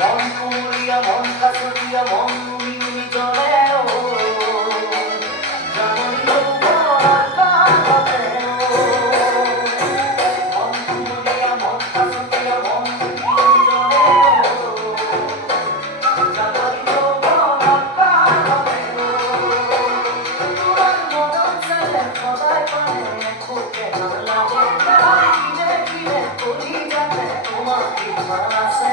মন কুমুরিয়া মন কাছুরিয়া মন উমি উমি চলে জাননি যৌবন কাঁদে মন কুমুরিয়া মন কাছুরিয়া মন উমি উমি চলে জাননি যৌবন কাঁদে তোমার মদন ছেলে সদাই পানে খুঁজে না লাগে ফিরে ফিরে করি যাবে তোমার কি ভাষা